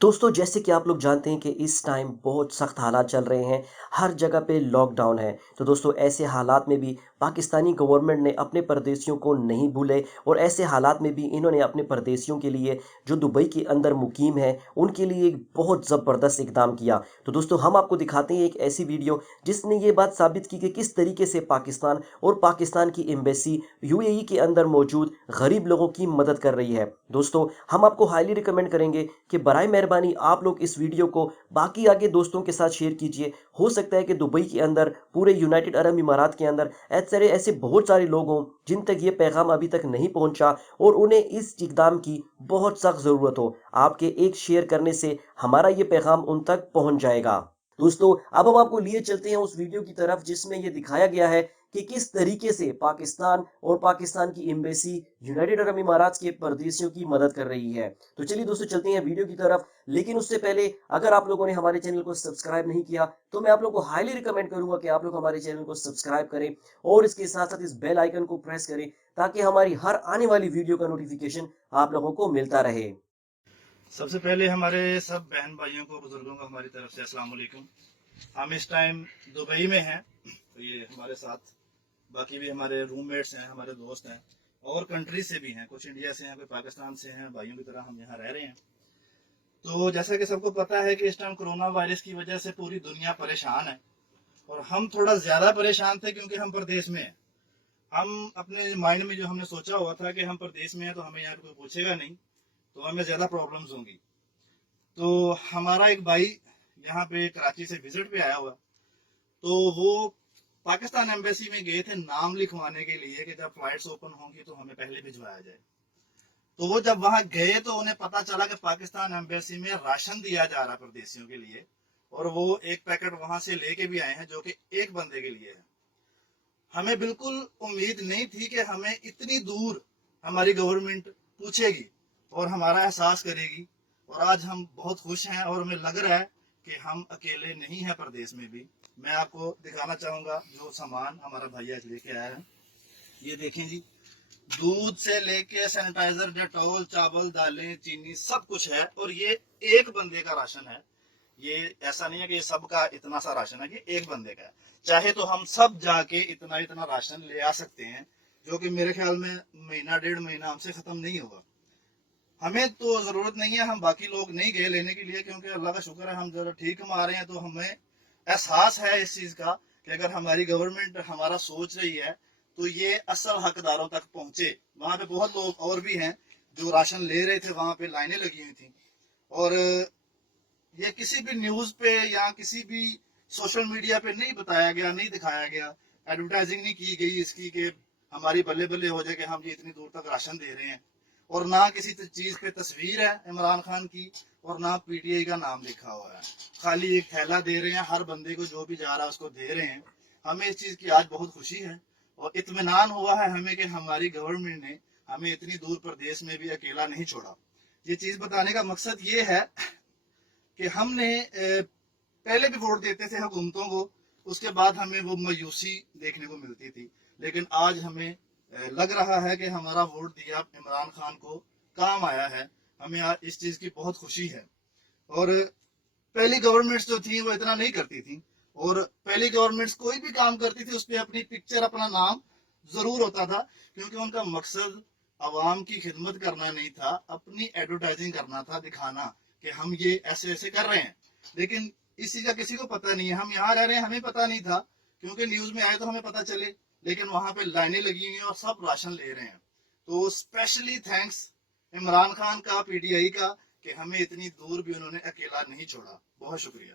दोस्तों जैसे कि आप लोग जानते हैं कि इस टाइम बहुत सख्त हालात चल रहे हैं। हर जगह पे लॉकडाउन है। तो दोस्तों ऐसे हालात में भी पाकिस्तानी गवर्नमेंट ने अपने परदेशियों को नहीं भूले और ऐसे हालात में भी इन्होंने अपने परदेशियों के लिए जो दुबई के अंदर मुकीम है उनके लिए एक बहुत ज़बरदस्त इकदाम किया। तो दोस्तों हम आपको दिखाते हैं एक ऐसी वीडियो जिसने ये बात साबित की कि किस तरीके से पाकिस्तान और पाकिस्तान की एम्बेसी यूएई के अंदर मौजूद गरीब लोगों की मदद कर रही है। दोस्तों हम आपको हाईली रिकमेंड करेंगे कि बराए मेहरबानी आप लोग इस वीडियो को बाकी आगे दोस्तों के साथ शेयर कीजिए। हो सकता है कि दुबई के अंदर, पूरे यूनाइटेड अरब इमारात के अंदर ऐसे बहुत सारे लोग हों जिन तक ये पैगाम अभी तक नहीं पहुंचा और उन्हें इस इकदाम की बहुत सख्त ज़रूरत हो। आपके एक शेयर करने से हमारा ये पैगाम उन तक पहुंच जाएगा। दोस्तों अब हम आपको लिए चलते हैं उस वीडियो की तरफ जिसमें ये दिखाया गया है कि किस तरीके से पाकिस्तान और पाकिस्तान की एम्बेसी यूनाइटेड अरब इमारात के परदेशियों की मदद कर रही है। तो चलिए दोस्तों चलते हैं वीडियो की तरफ। लेकिन उससे पहले अगर आप लोगों ने हमारे चैनल को सब्सक्राइब नहीं किया तो मैं आप लोगों को हाईली रिकमेंड करूंगा कि आप लोग हमारे चैनल को सब्सक्राइब करें और इसके साथ साथ इस बेल आइकन को प्रेस करें ताकि हमारी हर आने वाली वीडियो का नोटिफिकेशन आप लोगों को मिलता रहे। सबसे पहले हमारे सब बहन भाइयों को, बुजुर्गों को हमारी तरफ से अस्सलाम वालेकुम। हम इस टाइम दुबई में हैं। तो ये हमारे साथ बाकी भी हमारे रूममेट्स हैं, हमारे दोस्त हैं, और कंट्री से भी हैं। कुछ इंडिया से हैं, कोई पाकिस्तान से हैं। भाइयों की तरह हम यहाँ रह रहे हैं। तो जैसा कि सबको पता है कि इस टाइम कोरोना वायरस की वजह से पूरी दुनिया परेशान है, और हम थोड़ा ज्यादा परेशान थे क्योंकि हम प्रदेश में हैं। हम अपने माइंड में जो हमने सोचा हुआ था कि हम प्रदेश में हैं तो हमें यहाँ कोई पूछेगा नहीं, तो हमें ज्यादा प्रॉब्लम्स होंगी। तो हमारा एक भाई यहाँ पे कराची से विजिट पे आया हुआ, तो वो पाकिस्तान एम्बेसी में गए थे नाम लिखवाने के लिए कि जब फ्लाइट्स ओपन होंगी तो हमें पहले भिजवाया जाए। तो वो जब वहां गए तो उन्हें पता चला कि पाकिस्तान एम्बेसी में राशन दिया जा रहा है परदेशियों के लिए, और वो एक पैकेट वहां से लेके भी आए हैं जो कि एक बंदे के लिए है। हमें बिल्कुल उम्मीद नहीं थी कि हमें इतनी दूर हमारी गवर्नमेंट पूछेगी और हमारा एहसास करेगी। और आज हम बहुत खुश हैं और हमें लग रहा है कि हम अकेले नहीं हैं प्रदेश में भी। मैं आपको दिखाना चाहूंगा जो सामान हमारा भैया लेके आया है। ये देखें जी, दूध से लेके सैनिटाइजर, डेटॉल, चावल, दालें, चीनी, सब कुछ है। और ये एक बंदे का राशन है। ये ऐसा नहीं है कि ये सबका इतना सा राशन है, कि एक बंदे का है। चाहे तो हम सब जाके इतना इतना राशन ले आ सकते हैं, जो कि मेरे ख्याल में महीना डेढ़ महीना हमसे खत्म नहीं होगा। हमें तो जरूरत नहीं है, हम बाकी लोग नहीं गए लेने के लिए, क्योंकि अल्लाह का शुक्र है हम जरा ठीक कमा रहे हैं। तो हमें एहसास है इस चीज का कि अगर हमारी गवर्नमेंट हमारा सोच रही है तो ये असल हकदारों तक पहुंचे। वहां पे बहुत लोग और भी हैं जो राशन ले रहे थे, वहां पे लाइनें लगी हुई थी। और ये किसी भी न्यूज पे या किसी भी सोशल मीडिया पे नहीं बताया गया, नहीं दिखाया गया, एडवर्टाइजिंग नहीं की गई इसकी कि हमारी बल्ले बल्ले हो जाए कि हम ये इतनी दूर तक राशन दे रहे हैं। और ना किसी चीज पे तस्वीर है इमरान खान की, और ना पीटीआई का नाम लिखा हुआ है। खाली एक थैला दे रहे हैं, हर बंदे को जो भी जा रहा है उसको दे रहे हैं। हमें इस चीज की आज बहुत खुशी है और इत्मीनान हुआ है हमें कि हमारी गवर्नमेंट ने हमें इतनी दूर प्रदेश में भी अकेला नहीं छोड़ा। ये चीज बताने का मकसद ये है कि हमने पहले भी वोट देते थे हुकूमतों को, उसके बाद हमें वो मायूसी देखने को मिलती थी। लेकिन आज हमें लग रहा है कि हमारा वोट दिया इमरान खान को काम आया है। हमें आज इस चीज की बहुत खुशी है। और पहली गवर्नमेंट्स जो थी वो इतना नहीं करती थी, और पहली गवर्नमेंट्स कोई भी काम करती थी उस पर अपनी पिक्चर, अपना नाम जरूर होता था, क्योंकि उनका मकसद आवाम की खिदमत करना नहीं था, अपनी एडवर्टाइजिंग करना था, दिखाना कि हम ये ऐसे ऐसे कर रहे हैं। लेकिन इस चीज का किसी को पता नहीं है। हम यहाँ रह रहे हैं, हमें पता नहीं था, क्योंकि न्यूज में आए तो हमें पता चले। लेकिन वहां पे लाइनें लगी हुई हैं और सब राशन ले रहे हैं। तो स्पेशली थैंक्स इमरान खान का, पीटीआई का, कि हमें इतनी दूर भी उन्होंने अकेला नहीं छोड़ा। बहुत शुक्रिया।